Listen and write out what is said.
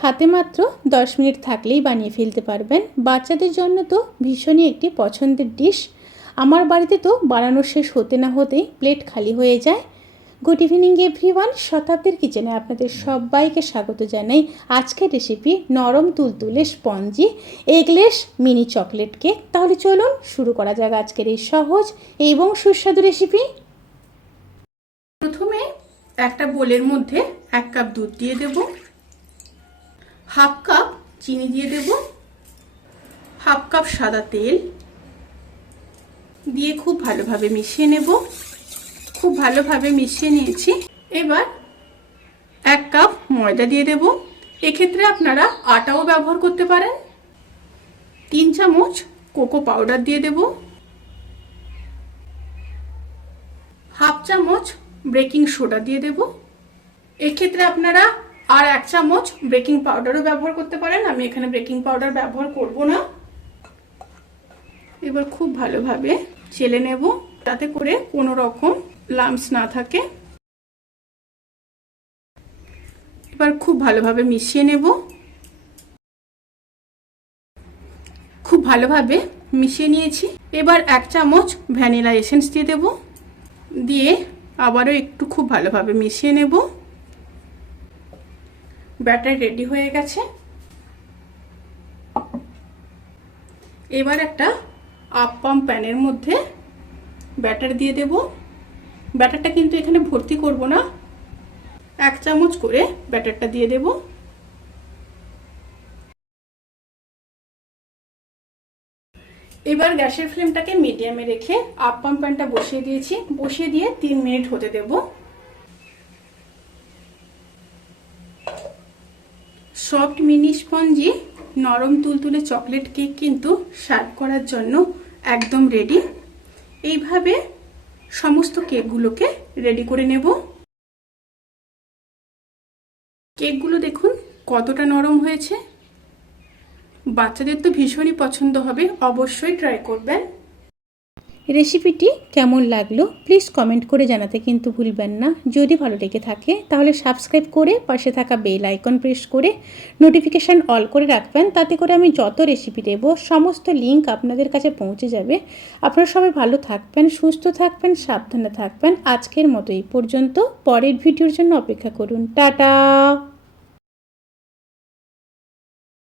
হাতে মাত্র 10 মিনিট থাকলেই বানিয়ে ফেলতে পারবেন। বাচ্চাদের জন্য তো ভীষণই একটি পছন্দের ডিশ। আমার বাড়িতে তো বানানো শেষ হতে না হতেই প্লেট খালি হয়ে যায়। গুড ইভিনিং এভরিওয়ান, শতাব্দীর কিচেনে আপনাদের সবাইকে স্বাগত জানাই। আজকের রেসিপি নরম তুলতুলে spongy eggless mini chocolate cake. তাহলে চলুন শুরু করা যাক আজকের এই সহজ এবং সুস্বাদু রেসিপি। প্রথমে একটা বোলের মধ্যে 1 কাপ দুধ দিয়ে দেব, হাফ কাপ চিনি দিয়ে দেব, হাফ কাপ সাদা তেল দিয়ে খুব ভালোভাবে মিশিয়ে নেব। খুব ভালোভাবে মিশিয়ে নিয়েছি। এবার 1 কাপ ময়দা দিয়ে দেব। এক্ষেত্রে আপনারা আটাও ব্যবহার করতে পারেন। 3 চামচ কোকো পাউডার দিয়ে দেব, হাফ চামচ বেকিং সোডা দিয়ে দেব। এক্ষেত্রে আপনারা আর 1 চামচ বেকিং পাউডারও ব্যবহার করতে পারেন। আমি এখানে বেকিং পাউডার ব্যবহার করব না। এবার খুব ভালোভাবে চেলে নেব যাতে করে কোনো রকম লাম্পস না থাকে। এবার খুব ভালোভাবে মিশিয়ে নেব। খুব ভালোভাবে মিশিয়ে নিয়েছি। এবার 1 চামচ ভ্যানিলা এসেন্স দিয়ে দেব, দিয়ে আবারও একটু খুব ভালোভাবে মিশিয়ে নেব। ব্যাটার রেডি হয়ে গেছে। এবার একটা আপ্পাম প্যানের মধ্যে ব্যাটার দিয়ে দেব। ব্যাটারটা কিন্তু এখানে ভর্তি করব না, 1 চামচ করে ব্যাটারটা দিয়ে দেব। এবার গ্যাসের ফ্লেমটাকে মিডিয়ামে রেখে আপ্পাম প্যানটা বসিয়ে দিয়েছি। বসিয়ে দিয়ে 3 মিনিট হতে দেব। সফট মিনি স্পঞ্জি নরম তুলতুলে চকলেট কেক কিন্তু সার্ভ করার জন্য একদম রেডি। এইভাবে সমস্ত কেকগুলোকে রেডি করে নেব। কেকগুলো দেখুন কতটা নরম হয়েছে। বাচ্চাদের তো ভীষণই পছন্দ হবে, অবশ্যই ট্রাই করবেন। রেসিপিটি কেমন লাগলো প্লিজ কমেন্ট করে জানাতে কিন্তু ভুলবেন না। যদি ভালো লেগে থাকে তাহলে সাবস্ক্রাইব করে পাশে থাকা বেল আইকন প্রেস করে নোটিফিকেশান অল করে রাখবেন। তাতে করে আমি যত রেসিপি দেব সমস্ত লিঙ্ক আপনাদের কাছে পৌঁছে যাবে। আপনারা সবাই ভালো থাকবেন, সুস্থ থাকবেন, সাবধানে থাকবেন। আজকের মতো এই পর্যন্ত। পরের ভিডিওর জন্য অপেক্ষা করুন। টাটা।